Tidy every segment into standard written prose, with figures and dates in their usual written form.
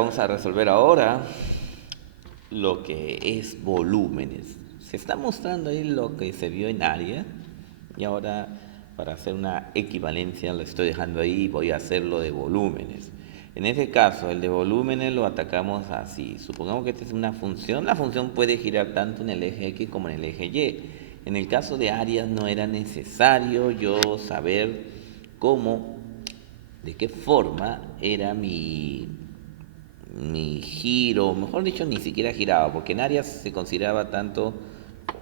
vamos a resolver ahora lo que es volúmenes. Se está mostrando ahí lo que se vio en área y ahora para hacer una equivalencia lo estoy dejando ahí y voy a hacerlo de volúmenes. En este caso, el de volúmenes lo atacamos así. Supongamos que esta es una función. La función puede girar tanto en el eje X como en el eje Y. En el caso de áreas no era necesario yo saber cómo, de qué forma era mi giro, mejor dicho, ni siquiera giraba, porque en áreas se consideraba tanto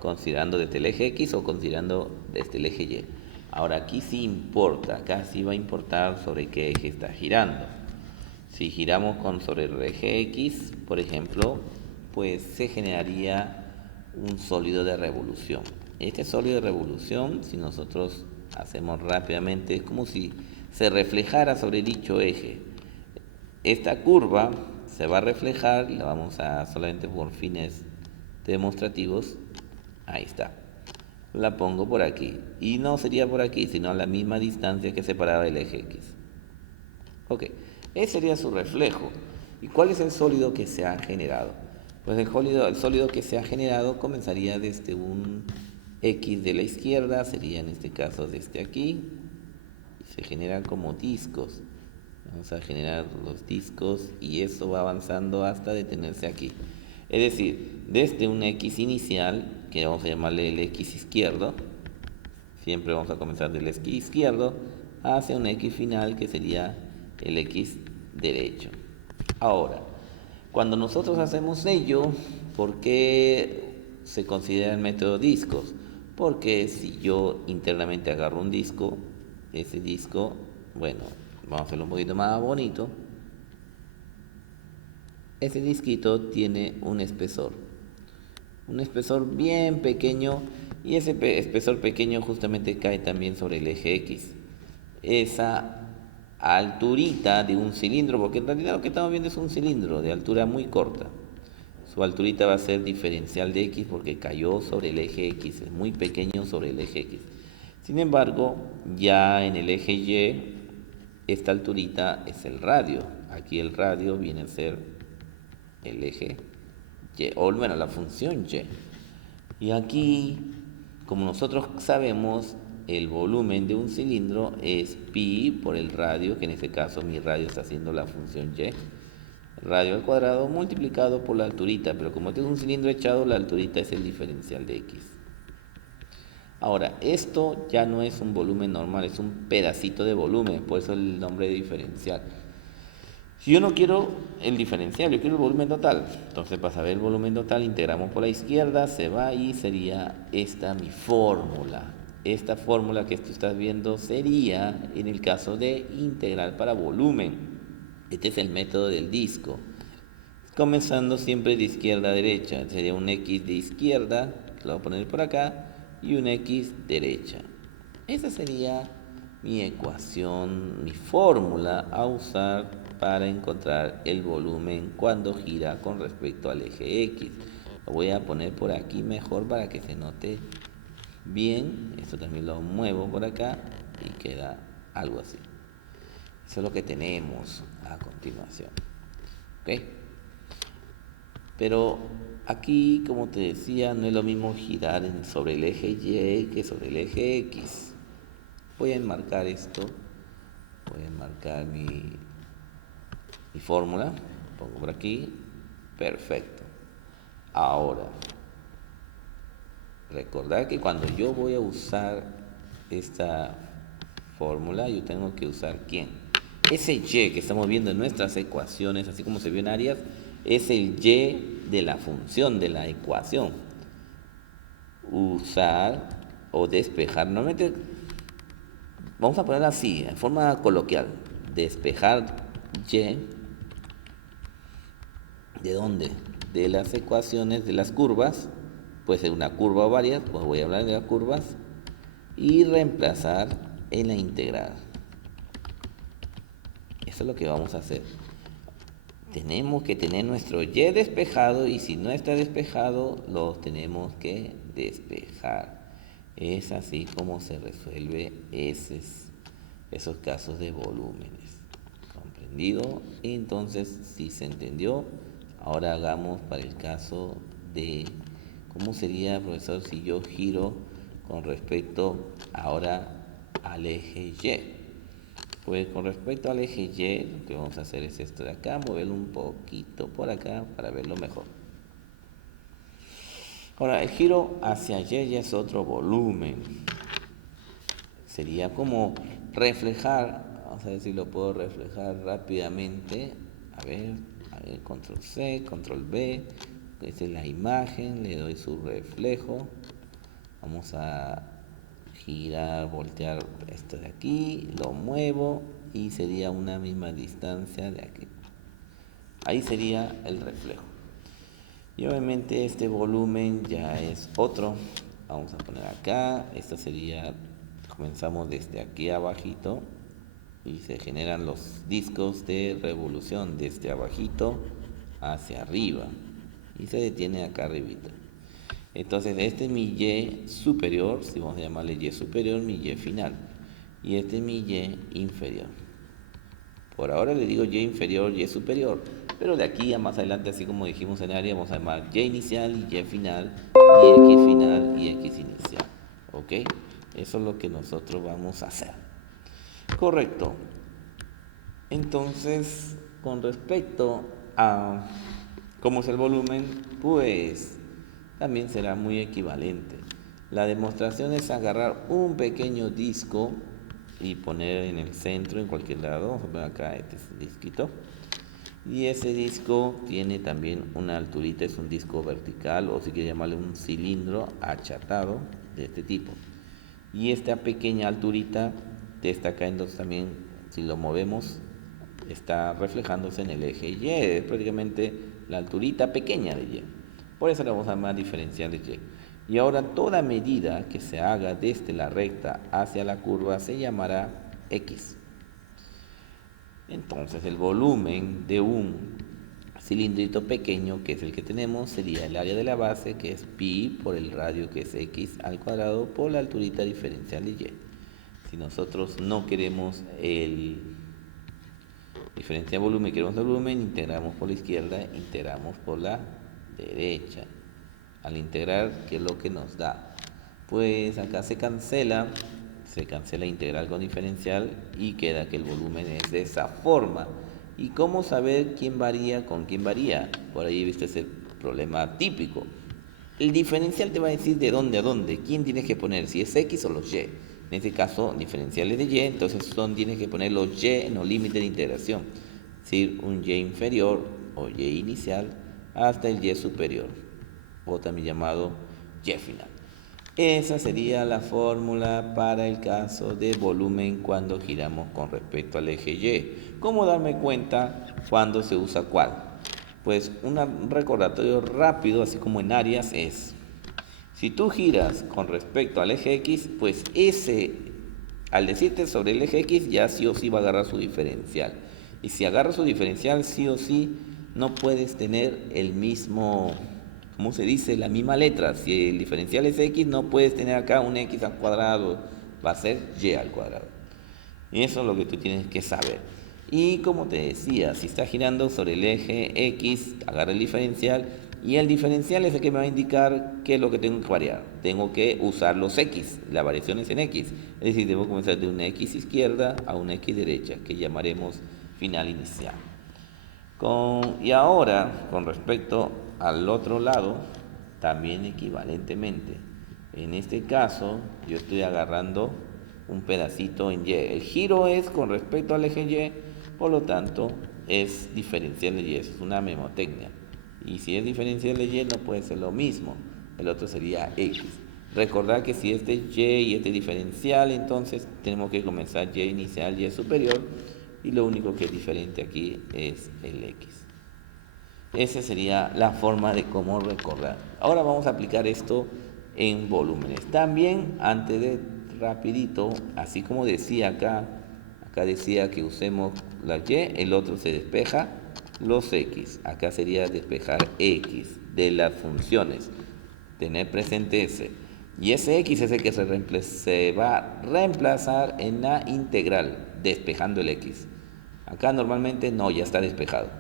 considerando desde el eje X o considerando desde el eje Y. Ahora aquí sí importa, acá sí va a importar sobre qué eje está girando. Si giramos sobre el eje X, por ejemplo, pues se generaría un sólido de revolución. Este sólido de revolución, si nosotros hacemos rápidamente, es como si se reflejara sobre dicho eje. Esta curva se va a reflejar, la vamos a solamente por fines demostrativos, ahí está. La pongo por aquí, y no sería por aquí, sino a la misma distancia que separaba el eje X. Ok, ese sería su reflejo. ¿Y cuál es el sólido que se ha generado? Pues el sólido que se ha generado comenzaría desde un X de la izquierda, sería en este caso desde aquí, y se generan como discos. Vamos a generar los discos y eso va avanzando hasta detenerse aquí. Es decir, desde un X inicial, que vamos a llamarle el X izquierdo, siempre vamos a comenzar del X izquierdo, hacia un X final que sería el X derecho. Ahora, cuando nosotros hacemos ello, ¿por qué se considera el método discos? Porque si yo internamente agarro un disco, ese disco, bueno, vamos a hacerlo un poquito más bonito, ese disquito tiene un espesor bien pequeño y ese espesor pequeño justamente cae también sobre el eje X. Esa alturita de un cilindro, porque en realidad lo que estamos viendo es un cilindro de altura muy corta. Su alturita va a ser diferencial de X porque cayó sobre el eje X, es muy pequeño sobre el eje X. Sin embargo, ya en el eje Y, esta alturita es el radio. Aquí el radio viene a ser el eje Y, o bueno, la función Y. Y aquí, como nosotros sabemos, el volumen de un cilindro es pi por el radio, que en este caso mi radio está haciendo la función Y. Radio al cuadrado multiplicado por la alturita, pero como este es un cilindro echado, la alturita es el diferencial de X. Ahora, esto ya no es un volumen normal, es un pedacito de volumen, por eso el nombre de diferencial. Si yo no quiero el diferencial, yo quiero el volumen total. Entonces, para saber el volumen total, integramos por la izquierda, se va y sería esta mi fórmula. Esta fórmula que tú estás viendo sería en el caso de integral para volumen. Este es el método del disco. Comenzando siempre de izquierda a derecha. Sería un X de izquierda, que lo voy a poner por acá, y un X derecha. Esa sería mi ecuación, mi fórmula a usar para encontrar el volumen cuando gira con respecto al eje X. Lo voy a poner por aquí mejor para que se note bien. Esto también lo muevo por acá y queda algo así. Eso es lo que tenemos a continuación. ¿Ok? Pero aquí, como te decía, no es lo mismo girar sobre el eje Y que sobre el eje X. Voy a enmarcar esto, voy a enmarcar mi fórmula, pongo por aquí, perfecto. Ahora, recordar que cuando yo voy a usar esta fórmula, yo tengo que usar ¿quién? Ese Y que estamos viendo en nuestras ecuaciones, así como se vio en áreas, es el Y de la función, de la ecuación. Usar o despejar, normalmente vamos a poner así, en forma coloquial, despejar Y, ¿de dónde? De las ecuaciones de las curvas, puede ser una curva o varias, pues voy a hablar de las curvas, y reemplazar en la integral. Eso es lo que vamos a hacer. Tenemos que tener nuestro Y despejado y si no está despejado, lo tenemos que despejar. Es así como se resuelve esos casos de volúmenes. ¿Comprendés? entendido. Entonces, si se entendió, ahora hagamos para el caso de cómo sería, profesor, si yo giro con respecto ahora al eje Y. Pues con respecto al eje Y, lo que vamos a hacer es esto de acá, moverlo un poquito por acá para verlo mejor. Ahora, el giro hacia Y ya es otro volumen. Sería como reflejar, vamos a ver si lo puedo reflejar rápidamente. A ver, control C, control B. Esta es la imagen, le doy su reflejo. Vamos a girar, voltear esto de aquí, lo muevo y sería una misma distancia de aquí. Ahí sería el reflejo. Y obviamente este volumen ya es otro. Vamos a poner acá, esto sería, comenzamos desde aquí abajito y se generan los discos de revolución desde abajito hacia arriba y se detiene acá arribita. Entonces este es mi Y superior, si vamos a llamarle Y superior, mi Y final, y este es mi Y inferior. Por ahora le digo Y inferior, Y superior, pero de aquí a más adelante, así como dijimos en área, vamos a llamar Y inicial, Y final, y X final y X inicial. ¿Ok? Eso es lo que nosotros vamos a hacer. Correcto. Entonces, con respecto a cómo es el volumen, pues también será muy equivalente. La demostración es agarrar un pequeño disco y poner en el centro, en cualquier lado. Vamos a poner acá este disquito. Y ese disco tiene también una alturita, es un disco vertical o si quiere llamarle un cilindro achatado de este tipo. Y esta pequeña alturita te está cayendo también, si lo movemos, está reflejándose en el eje Y, es prácticamente la alturita pequeña de Y. Por eso le vamos a llamar diferencial de Y. Y ahora toda medida que se haga desde la recta hacia la curva se llamará X. Entonces el volumen de un cilindrito pequeño, que es el que tenemos, sería el área de la base, que es pi por el radio, que es x al cuadrado, por la alturita diferencial de y. Si nosotros no queremos el diferencial volumen, queremos el volumen, integramos por la izquierda, integramos por la derecha. Al integrar, ¿qué es lo que nos da? Pues acá se cancela integral con diferencial y queda que el volumen es de esa forma. ¿Y cómo saber quién varía con quién varía? Por ahí viste ese problema típico. El diferencial te va a decir de dónde a dónde, quién tienes que poner, si es X o los Y. En este caso, diferenciales de Y, entonces tienes que poner los Y en los límites de integración. Es decir, un Y inferior o Y inicial hasta el Y superior, o también llamado Y final. Esa sería la fórmula para el caso de volumen cuando giramos con respecto al eje Y. ¿Cómo darme cuenta cuándo se usa cuál? Pues un recordatorio rápido, así como en áreas, es: si tú giras con respecto al eje X, pues al decirte sobre el eje X, ya sí o sí va a agarrar su diferencial. Y si agarra su diferencial, sí o sí, no puedes tener el mismo, ¿cómo se dice? La misma letra. Si el diferencial es X, no puedes tener acá un X al cuadrado, va a ser Y al cuadrado. Y eso es lo que tú tienes que saber. Y como te decía, si está girando sobre el eje X, agarra el diferencial, y el diferencial es el que me va a indicar qué es lo que tengo que variar. Tengo que usar los X, la variación es en X. Es decir, debo comenzar de una X izquierda a una X derecha, que llamaremos final inicial. Y ahora, con respecto al otro lado, también equivalentemente. En este caso, yo estoy agarrando un pedacito en Y. El giro es con respecto al eje Y, por lo tanto, es diferencial de Y. Es una memotecnia. Y si es diferencial de Y, no puede ser lo mismo. El otro sería X. Recordar que si este es Y y este es diferencial, entonces tenemos que comenzar Y inicial, Y superior. Y lo único que es diferente aquí es el X. Esa sería la forma de cómo recordar. Ahora vamos a aplicar esto en volúmenes. También, antes de rapidito, así como decía acá decía que usemos la Y, el otro se despeja los X. Acá sería despejar X de las funciones. Tener presente ese. Y ese X es el que se va a reemplazar en la integral, despejando el X. Acá normalmente no, ya está despejado.